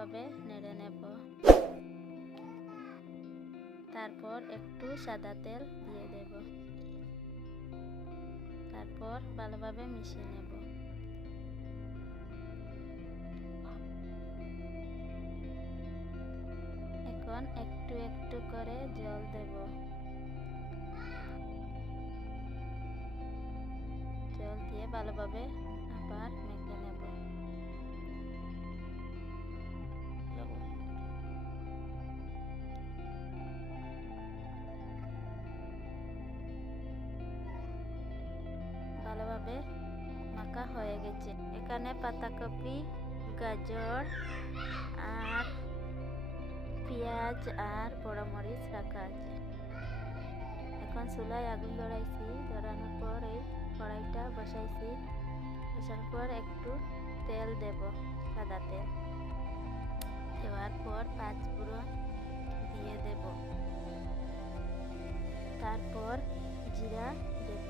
ভালোভাবে নেড়ে নেব। তারপর একটু সাদা তেল দিয়ে দেব। তারপর ভালোভাবে মিশিয়ে নেব। এখন একটু একটু করে জল দেব। জল দিয়ে ভালোভাবে আবার মেখে নেব। ভালোভাবে মাখা হয়ে গেছে। এখানে পাতাকপি, গাজর আর পেঁয়াজ আর বড় মরিচ রাখা আছে। এখন চুলায় আগুন ধরাইছি, ধরানোর পর এই কড়াইটা বসাইছি। বসানোর পর একটু তেল দেব, সাদা তেল দেওয়ার পর 5 ফোড়ন দিয়ে দেব। তারপর জিরা দেব।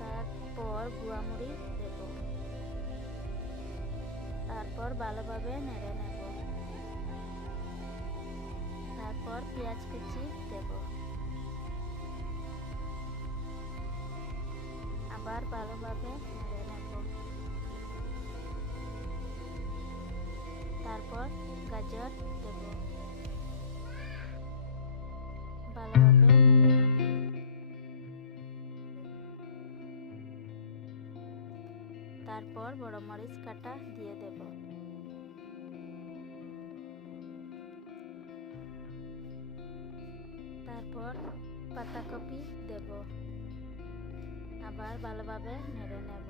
তারপর গুঁড়ামরিচ দেব। তারপর ভালোভাবে নেড়ে নেব। তারপর পেঁয়াজ কুচি দেব। আবার ভালোভাবে নেড়ে নেব। তারপর গাজর দেব। ভালোভাবে নেড়ে নেব। তারপর বড় মরিচ কাটা দিয়ে দেব। তারপর পাতাকপি দেব। আবার ভালোভাবে নেড়ে নেব।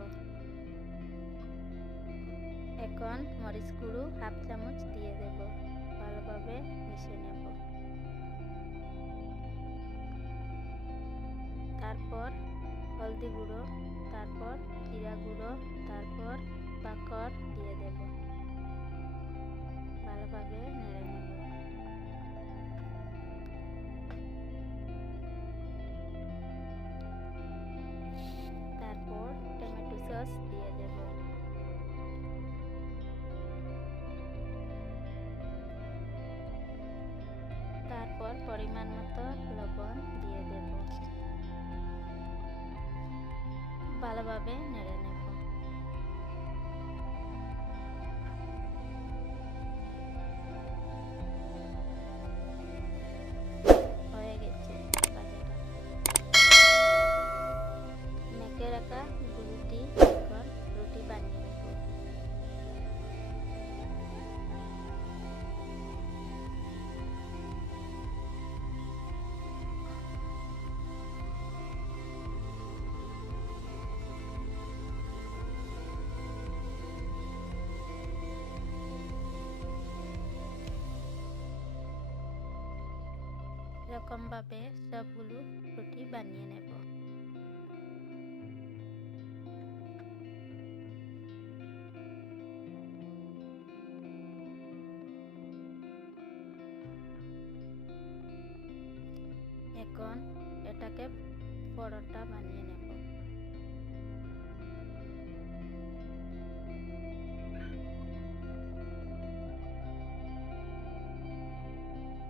এখন মরিচ গুঁড়ো 1/2 চামচ দিয়ে দেব। ভালোভাবে মিশিয়ে নেব। তারপর হলদি গুঁড়ো, তারপর জিরা গুঁড়ো, তারপর বাকর দিয়ে দেব। ভালোভাবে নেড়ে নেব। তারপর টমেটো সস দিয়ে দেব। তারপর পরিমাণ মতো লবণ দিয়ে দেব। ভালোভাবে নেড়ে নেব। হয়ে গেছে ভাজাটা। মেখে রাখা গুঁড়োটি এখন রুটি বানিয়ে নেব। এরকমভাবে সবগুলো রুটি বানিয়ে নেব। এখন এটাকে পরোটা বানিয়ে নেব।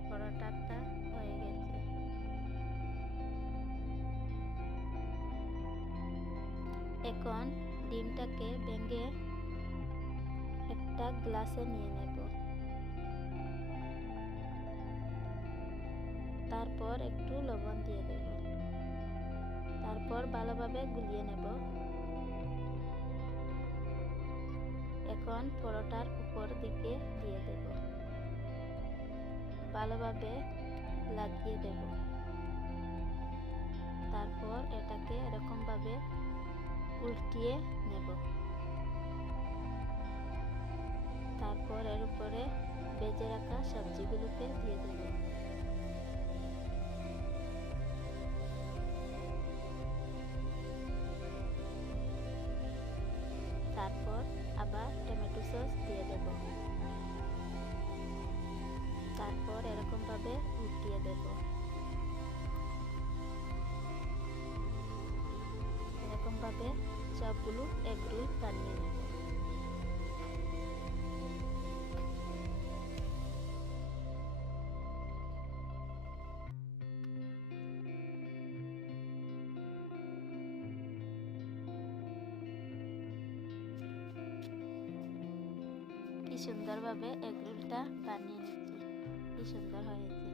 পরোটাটা হয়ে গেছে। এখন ডিমটাকে ভেঙে একটা গ্লাসে নিয়ে নেব। তারপর একটু লবণ দিয়ে দেব। তারপর ভালোভাবে গুলিয়ে নেব। এখন পরোটার উপর দিকে দিয়ে দেব। ভালোভাবে লাগিয়ে দেব। তারপর এটাকে এরকমভাবে উল্টিয়ে নেব। তারপর এর উপরে ভেজে রাখা সবজিগুলোকে দিয়ে দেব। তারপর আবার টমেটো সস দিয়ে দেব। তারপর এরকমভাবে উল্টিয়ে দেব। এরকমভাবে সবগুলো এগ রোল বানিয়ে নেব। কি সুন্দরভাবে এগ রোলটা বানিয়ে নিচ্ছি, কি সুন্দর হয়েছে।